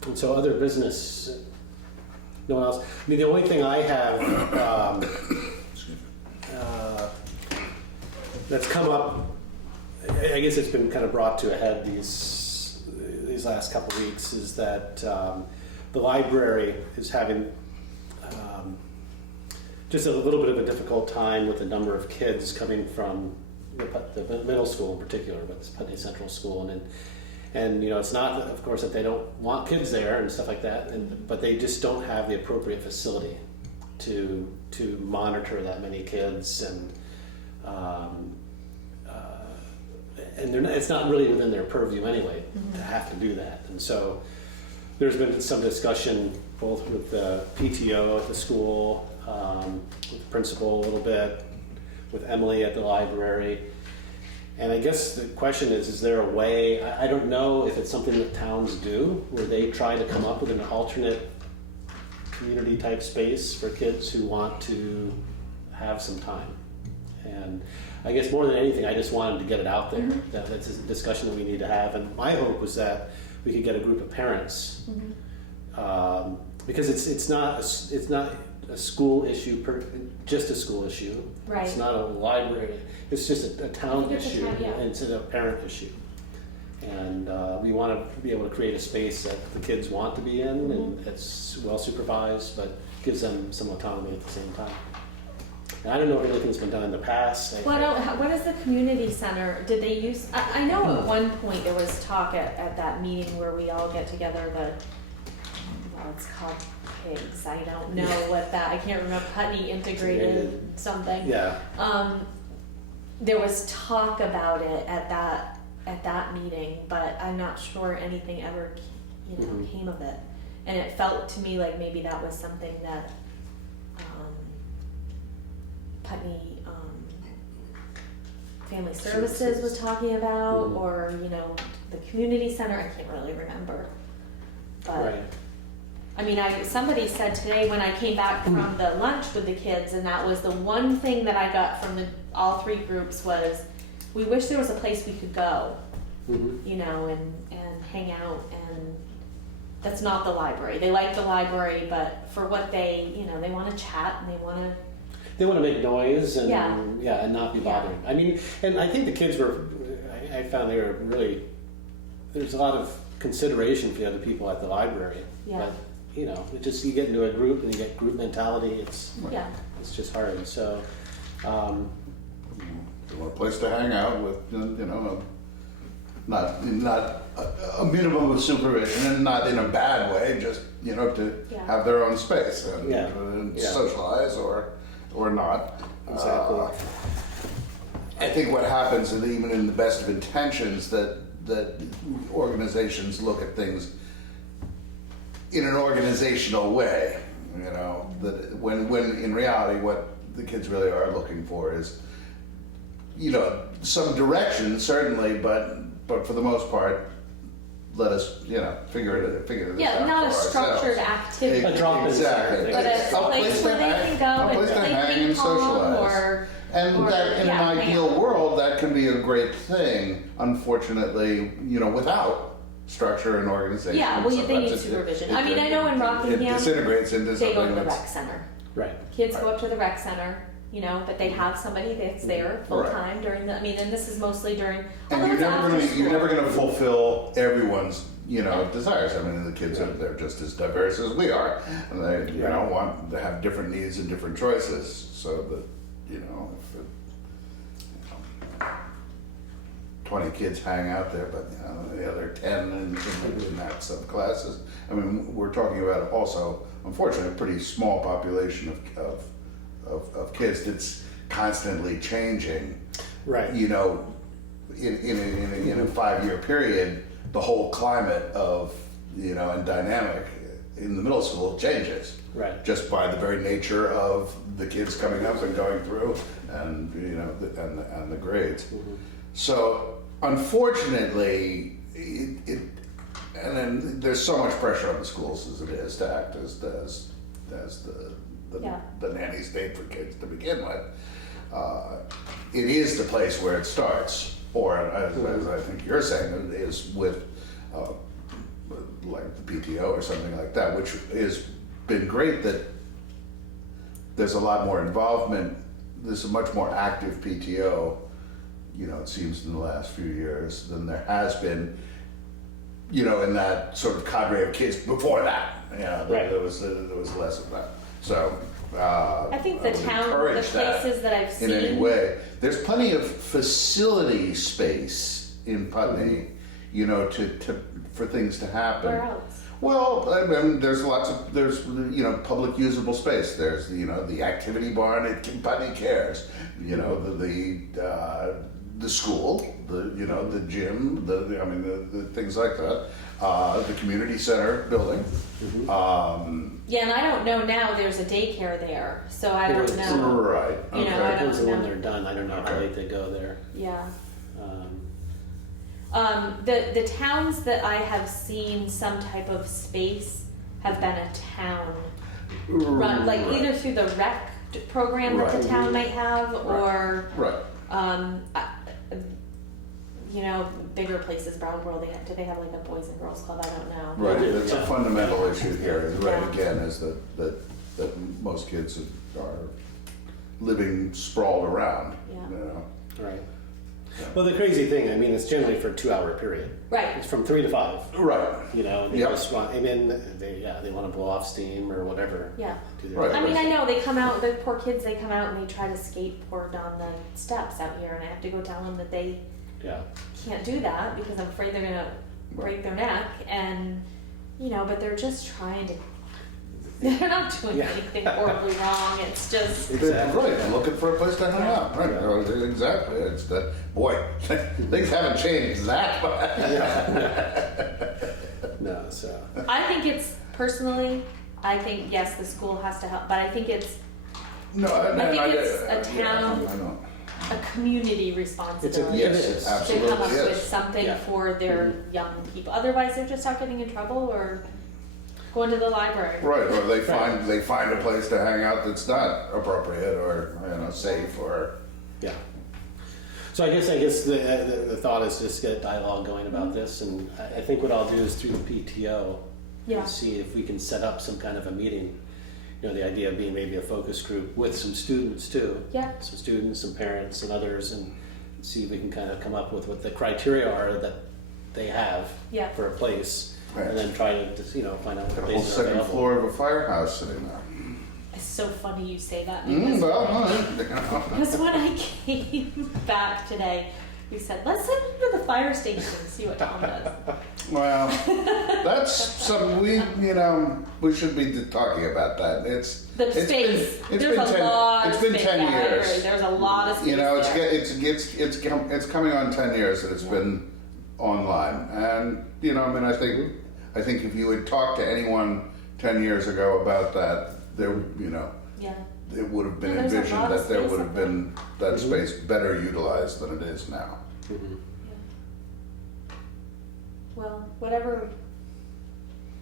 And so other business, no one else. I mean, the only thing I have that's come up, I guess it's been kind of brought to a head these last couple of weeks, is that the library is having just a little bit of a difficult time with the number of kids coming from the middle school in particular, with Putney Central School, and you know, it's not, of course, that they don't want kids there and stuff like that, but they just don't have the appropriate facility to monitor that many kids, and it's not really within their purview anyway to have to do that. And so there's been some discussion both with the PTO at the school, with the principal a little bit, with Emily at the library. And I guess the question is there a way, I don't know if it's something that towns do, where they try to come up with an alternate community type space for kids who want to have some time. And I guess more than anything, I just wanted to get it out there. That's a discussion that we need to have. And my hope was that we could get a group of parents, because it's not a school issue, just a school issue. Right. It's not a library. It's just a town It's a issue. town, yeah. And it's a parent issue. And we want to be able to create a space that the kids want to be in, and it's well supervised, but gives them some autonomy at the same time. And I don't know if anything's been done in the past. What is the community center? Did they use? I know at one point there was talk at that meeting where we all get together. It's called PIGS. I don't know what that. I can't remember. Putney Integrated something. Yeah. There was talk about it at that meeting, but I'm not sure anything ever came of it. And it felt to me like maybe that was something that Putney Family Services was talking about, or the community center. I can't really remember, but Right. I mean, somebody said today when I came back from the lunch with the kids, and that was the one thing that I got from all three groups was, we wish there was a place we could go, and hang out, and that's not the library. They like the library, but for what they want to chat and They want to make noise and Yeah. and not be Yeah. bothering. I mean, and I think the kids were. I found they were really. There's a lot of consideration for the other people at the library. Yeah. But, you know, it just, you get into a group and you get group mentality, Yeah. it's just hard, so, They want a place to hang out with, you know, not a minimum of supervision, and not in a bad way, just, you know, to Yeah. have their own space and, Yeah. and Yeah. socialize or not. Exactly. I think what happens, and even in the best of intentions, that organizations look at things in an organizational way. You know, that when in reality, what the kids really are looking for is, you know, some direction certainly, but for the most part, let us, you know, figure this Yeah, out not a for structured ourselves. activity. A drop-in Exactly. center. But a place where they can go a and place to play hang ping and pong socialize. or And that, in yeah, an hang ideal out. world, that can be a great thing. Unfortunately, you know, without structure and organization. Yeah, well, they sometimes need it- supervision. it- I mean, I know in it Rockingham, disintegrates into they go to something the that's rec center. right. Kids go up to the rec center, you know, but they have somebody that's there full time during the. I mean, and this is mostly during. And although you're it's never after gonna school. you're never gonna fulfill everyone's, you know, desires. I mean, the kids are, they're just as diverse as we are, and they, you know, want to have different needs and different choices. So that, you know, if it, 20 kids hang out there, but you know, the other 10 in that subclasses. I mean, we're talking about also, unfortunately, a pretty small population of kids that's constantly changing. Right. You know, in a 5-year period, the whole climate of, you know, and dynamic in the middle school changes. Right. Just by the very nature of the kids coming up and going through, and you know, and the grades. Mm-hmm. So unfortunately, it and then there's so much pressure on the schools as it is to act as the nanny state for kids to begin with. It is the place where it starts, or as I think you're saying, it is with like the PTO or something like that, which has been great. That there's a lot more involvement. There's a much more active PTO, you know, it seems in the last few years than there has been, you know, in that sort of cadre of kids before that. You know, Right. there was less of that. So I think the would town, the encourage places that I've in seen. any way. There's plenty of facility space in Putney, you know, for things to happen. Where else? Well, I mean, there's you know, public usable space. There's, you know, the activity barn at Putney Cares, you know, the school, you know, the gym, the things like that, the community center building. Yeah, and I don't know now. There's a daycare there, so I don't know. Right. You know, Okay. I Depends on when know. they're done, I don't know how Okay. late they go there. Yeah. Um, The towns that I have seen some type of space have been a town run, like Right. either through the rec program that the Right. town might have, or Right. you know, bigger places. Brownborough, do they have like a boys and girls club? I don't know. Right, do, that's a yeah. fundamental issue here, right, Yeah. again, is that most kids are living sprawled around, Yeah. you know? right. Well, the crazy thing, I mean, it's generally for a 2-hour period. Right. It's from 3 to 5. Right, You know, they Yep. just want, I mean, they want to blow off steam or whatever. Yeah. Do their Right. I mean, I know they come out. The poor kids, they come out and they try to skateboard down the steps out here, and I have to go tell them that they Yeah. can't do that because I'm afraid they're gonna break their neck. And you know, but they're just trying to. They're not doing Yeah. anything horribly wrong. It's just. Exactly. right, I'm looking for a place to hang Yeah. out, right, exactly, it's that, boy, things haven't changed that much. No, so. I think it's personally. I think yes, the school has to help, but I think it's No, I think it's a yeah, town- I know. a community responsibility. Yes, It is. to absolutely, come up with yes. something Yeah. for their young people. Otherwise, they're just not getting in trouble or going to the library. Right, or they find a place to hang out that's not appropriate or, you know, safe or. Yeah. So I guess the thought is just get a dialogue going about this, and I think what I'll do is through the PTO, Yeah. see if we can set up some kind of a meeting. You know, the idea being maybe a focus group with some students too. Yeah. Some students, some parents, and others, and see if we can kind of come up with what the criteria are that they have Yeah. for a place, Right. and then try to just, find out what Got a whole places are second available. floor of a firehouse sitting there. It's so funny you say that because when I came back today, we said, let's send him to the fire station and see what Tom does. Well, that's something we should be talking about that. It's The it's space. Been, There's a lot it's of been space. 10 Yeah, I years. agree. There's a lot of space there. It's coming on 10 years that it's been online, and I think if you had talked to anyone 10 years ago about that, there Yeah. it would have been Yeah, there's a envisioned lot of that there space would up have there. been that space better utilized than it is now. Mhm. Well, whatever.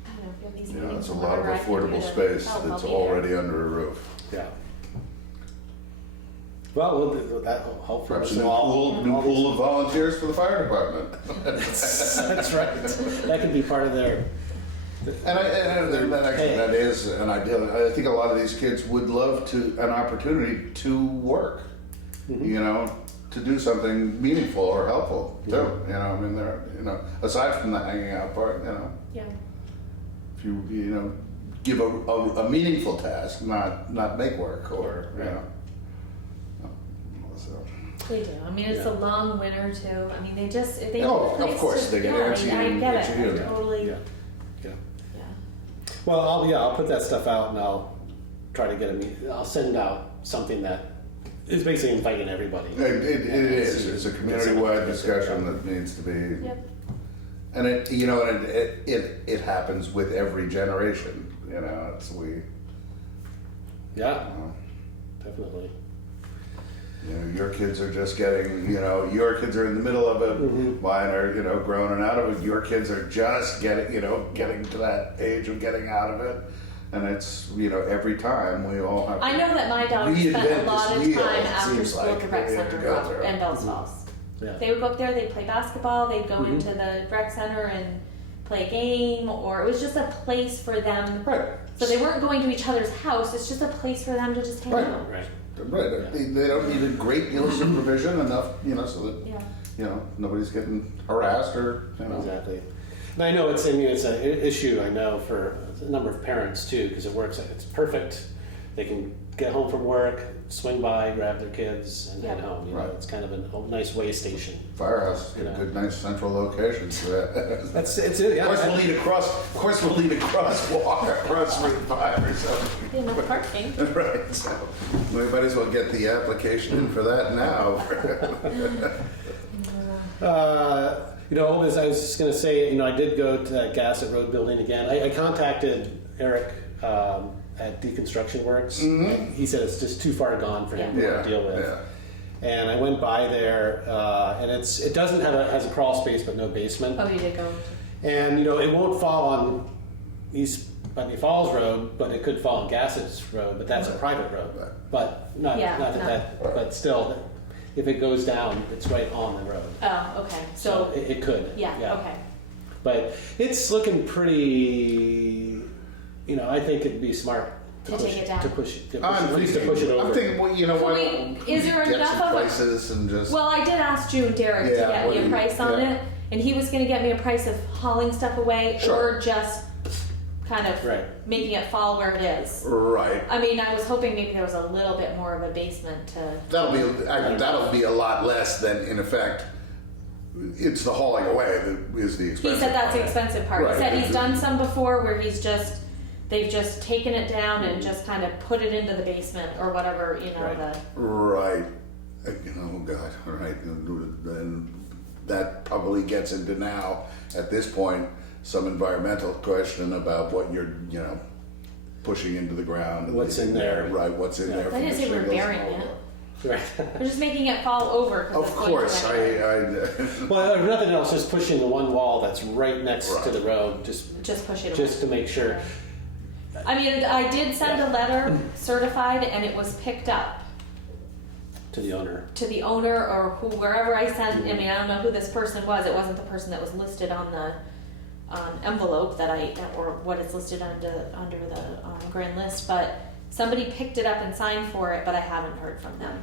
I don't know if you have these You know, meetings it's a or lot of whatever I can do affordable to space help, that's I'll be there. already under a roof. Yeah. Well, that hopefully Perhaps a this new will all- pool all these- of volunteers for the fire department. That's right. That could be part of their. And that is an ideal. I think a lot of these kids would love an opportunity to work, to do something meaningful or helpful too. They're, aside from the hanging out part, Yeah. if you give a meaningful task, not make work or so. They do. I mean, it's a long winter too. I mean, they of need a place course, to, they get yeah, antsy I and get itchy it. and- I totally. Yeah. Yeah. Yeah. Well, I'll put that stuff out, and I'll try to get I'll send out something that is basically inviting everybody. It is. It's a community-wide discussion that needs to be. Yep. And it happens with every generation. Yeah, definitely. Your kids are just getting, your kids are in the middle of it. Mhm. Mine are, growing and out of it. Your kids are just getting to that age of getting out of it. And it's, every time we all have to I know that my daughter spent reinvent a lot this of wheel, time it after seems school like, at the that rec we have to center go through. in Bells Falls. Yeah. They would go up there, they'd play basketball, they'd go Mhm. into the rec center and play a game, or it was just a place for them. Right. So they weren't going to each other's house, it's just a place for them to just hang Right. out. Right. Right. Yeah. They don't need a great deal of supervision enough, so that, Yeah. nobody's getting harassed or, Exactly. And I know it's an issue, I know, for a number of parents too, because it's perfect. They can get home from work, swing by, grab their kids, and head Yeah. home. Right. It's kind of a nice way station. Firehouse, good, nice central location for that. That's it's it. Of course, Yeah. we'll need a crosswalk across Route 5 or something. Be enough parking. Right, so we might as well get the application in for that now. As I was just going to say, I did go to that Gassett Road building again. I contacted Eric at Deconstruction Works. Mhm. He said it's just too far gone for him Yeah, to deal with. yeah. And I went by there, and it doesn't has a crawl space but no basement. Oh, you did go. And it won't fall on East Putney Falls Road, but it could fall on Gassett's Road. But that's a private road. Right. But not that. But still, if it goes down, it's right on the road. Oh, okay. So, it could. yeah, okay. But it's looking pretty. I think it'd be smart To take it down. to push it, I'm at least to push it over. I'm thinking, why Wait, don't is there get enough some of a- prices and just. Well, I did ask June Derek to Yeah, get what me do a you- price on yeah. it, and he was going to get me a price of hauling stuff away Sure. or just kind of Right. making it fall where it is. Right. I mean, I was hoping maybe there was a little bit more of a basement to. That'll be a lot less than, in effect, it's the hauling away that is the expensive He said that's the part. expensive part. Right. He said he's done some before where they've just taken it down and just kind of put it into the basement or whatever, Right. Right. Oh, God, all right. Then that probably gets into now, at this point, some environmental question about what you're, pushing into the ground. and What's in there. Right, what's in there. I from didn't the say we were shingles burying and all it. Right. We're just making it fall over. 'Cause Of it's going to course, rain. Well, if nothing else, just pushing the one wall that's right next to Right. the road, just Just push it away. to make sure. I mean, I did send Yeah. a letter certified, and it was picked up To the owner. to the owner or wherever I sent. I mean, I don't know who this person was. It wasn't the person that was listed on the envelope or what is listed under the grand list. But somebody picked it up and signed for it, but I haven't heard from them.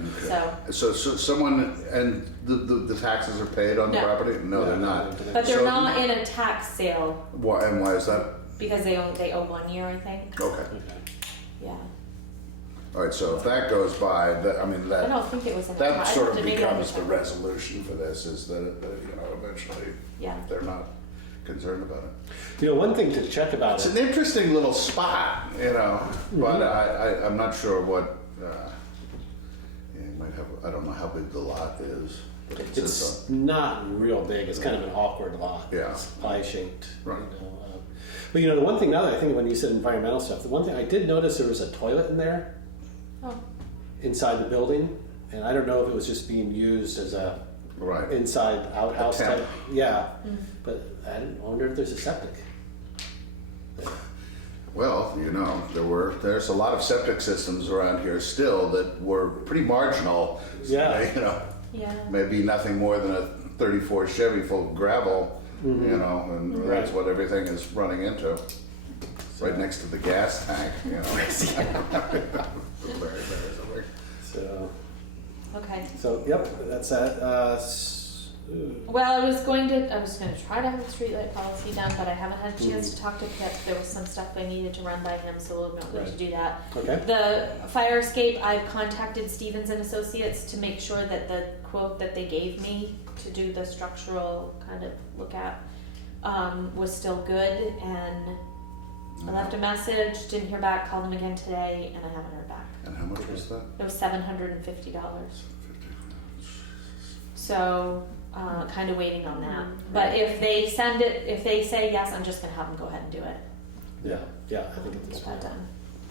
Okay. So someone, and the taxes are paid on the No. property? No, they're not. But they're So- not in a tax sale Why, and why is that? because they owe 1 year, I think. Okay. Okay. Yeah. All right, so if that goes by, I mean, I don't think it was in a that tax. sort of maybe I becomes the check. resolution for this, is that, eventually Yeah. they're not concerned about it. You know, one thing to check about It's it. an interesting little spot, but I'm not sure what, you might have, I don't know how big the lot is. But it says, It's not real big. It's kind of an awkward lot. Yeah. It's pie-shaped. Right. But the one thing, now that I think when you said environmental stuff, the one thing I did notice, there was a toilet in there Oh, inside the building, and I don't know if it was just being used as a right. inside outhouse A temp. type. Yeah, but I wonder if there's a septic. Well, there's a lot of septic systems around here still that were pretty marginal. Yeah. yeah. Maybe nothing more than a 34 Chevy full of gravel, and Right. that's what everything is running into. Right next to the gas tank, So, Okay. Yep, that's that. Well, I was going to try to have the streetlight policy done, but I haven't had a chance to talk to Pip. There was some stuff I needed to run by him, so we're not going to Right. do that. Okay. The fire escape, I've contacted Stevens and Associates to make sure that the quote that they gave me to do the structural kind of look at was still good, and I left a message, didn't hear back, called them again today, and I haven't heard back. And how much was that? It was $750. So, kind of waiting on that. But if they say yes, I'm just gonna have them go ahead and do it. Yeah, I think at this Get point. that done.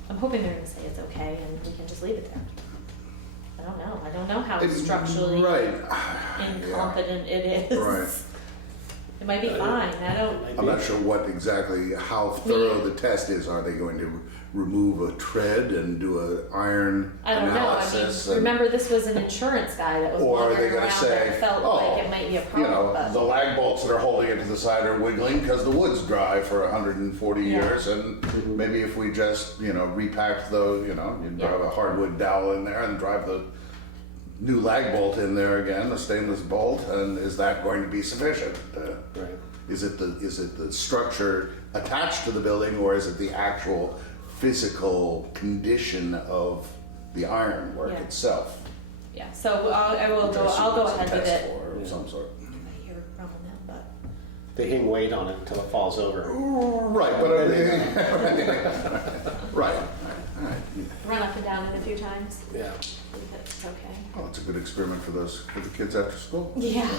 I'm hoping they're gonna say it's okay and we can just leave it there. I don't know how structurally Right. incompetent it is. Right. It might be fine, I don't, I'm not sure how thorough the test is. Are they going to remove a tread and do an iron I don't know, analysis? remember this was an insurance guy that was Or are they wandering gonna around say, and felt oh, like it might be a problem, but. the lag bolts that are holding it to the side are wiggling because the wood's dry for 140 Yeah. years, and maybe if we just, repack those, you drive a hardwood dowel in there and drive the new lag bolt in there again, a stainless bolt, and is that going to be sufficient? Right. Is it the structure attached to the building, or is it the actual physical condition of the ironwork Yeah. itself? Yeah, so I'll go ahead with it. For of some sort. I hear it rumbling now, but. They hang weight on it until it falls over. Right, but right. Run up and down it a few times. Yeah. It's okay. Oh, it's a good experiment for the kids after school. Yeah.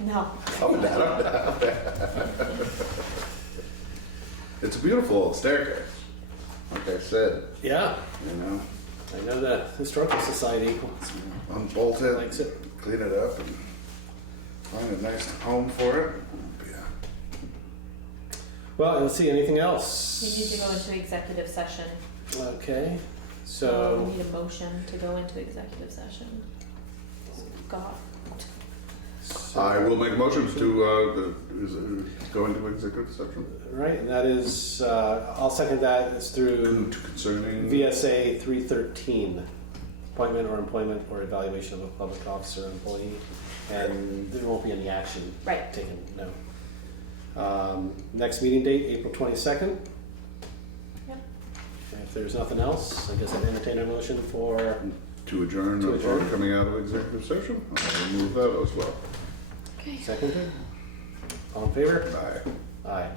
No. Up and down, up and down, up and down. It's a beautiful old staircase. Like I said, Yeah. I know the Historical Society unbolt it, likes it. clean it up, and find a nice home for it. Yeah. Well, let's see, anything else? We need to go into executive session. Okay, We so, need a motion to go into executive session. God. I will make a motion to go into executive session. right, and that is, I'll second that, it's through Concerning. VSA 313, appointment or employment or evaluation of a public officer or employee, and there won't be any action Right. taken, no. Next meeting date, April 22nd. Yep. If there's nothing else, I guess I'd entertain a motion for, To adjourn, To upon adjourn. coming out of executive session. I'll remove that as well. Okay. seconded. All in favor? Bye. Aye.